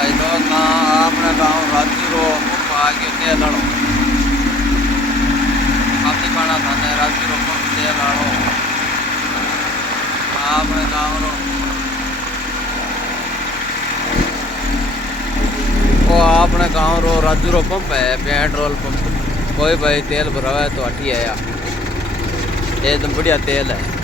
भाई तो ना अपने गांव राजू रो पंप आगे तेल लाड़ो काफी पाना थाने राजू रो पंप तेल लाड़ो अपने गांव रो वो अपने गांव रो राजू रो पंप है पेट्रोल पंप कोई भाई तेल भरावा है तो हटी है यार एकदम बढ़िया तेल है।